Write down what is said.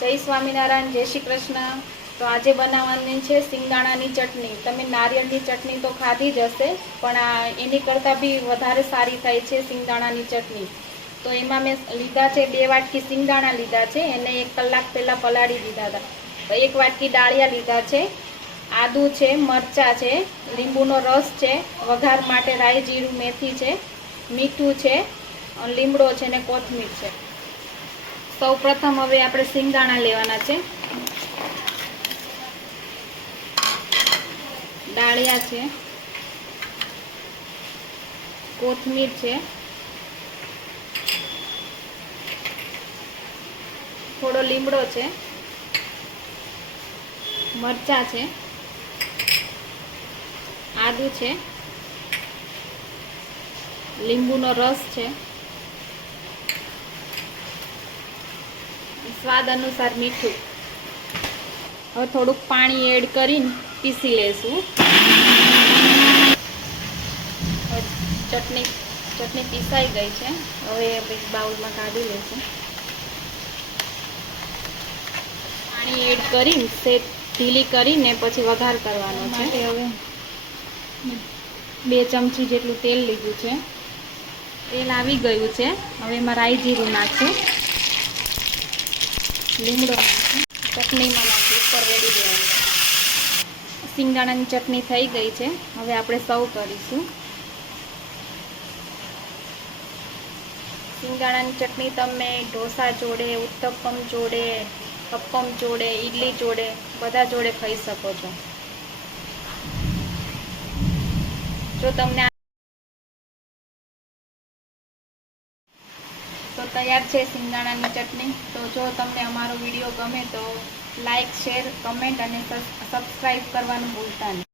જય સ્વામિનારાયણ, જય શ્રી કૃષ્ણ। તો આજે બનાવવાની છે સિંગદાણાની ચટણી। તમે નારિયેળની ચટણી તો ખાધી જ હશે, પણ આ એની કરતાં બી વધારે સારી થાય છે સિંગદાણાની ચટણી। તો એમાં મેં લીધા છે 2 વાટકી સિંગદાણા લીધા છે, એને 1 કલાક પહેલાં પલાળી દીધા હતા। તો 1 વાટકી ડાળિયા લીધા છે, આદુ છે, મરચાં છે, લીંબુનો રસ છે, વઘાર માટે રાઈ જીરું મેથી છે, મીઠું છે, લીમડો છે ને કોથમીર છે। સૌ પ્રથમ હવે આપણે સિંગદાણા લેવાના છે, ડાળિયા છે, કોથમીર છે, થોડો લીમડો છે, મરચાં છે, આદુ છે, લીંબુનો રસ છે, સ્વાદ અનુસાર મીઠું। હવે થોડુંક પાણી એડ કરીને પીસી લેશું। ચટણી પીસાઈ ગઈ છે, હવે એક બાઉલમાં કાઢી લેશું। પાણી એડ કરીને સેજ ઢીલી કરીને પછી વઘાર કરવાનો છે। હવે 2 ચમચી જેટલું તેલ લીધું છે, તેલ આવી ગયું છે। હવે એમાં રાઈ જીરું નાખશું, લીમડો નાખશું, ચટણીમાં નાખી ઉપર રેડી દેવાનું। સિંગદાણાની ચટણી થઈ ગઈ છે, હવે આપણે સર્વ કરીશું। સિંગદાણાની ચટણી તમે ઢોસા જોડે, ઉત્તપમ જોડે, અપ્પમ જોડે, ઈડલી જોડે બધા જોડે ખાઈ શકો છો। જો તમને તો તૈયાર છે સિંગદાણાની ચટણી। તો જો તમને અમારો વિડીયો ગમે તો લાઈક, શેર, કમેન્ટ અને સબસ્ક્રાઈબ કરવાનું ભૂલતા નહીં।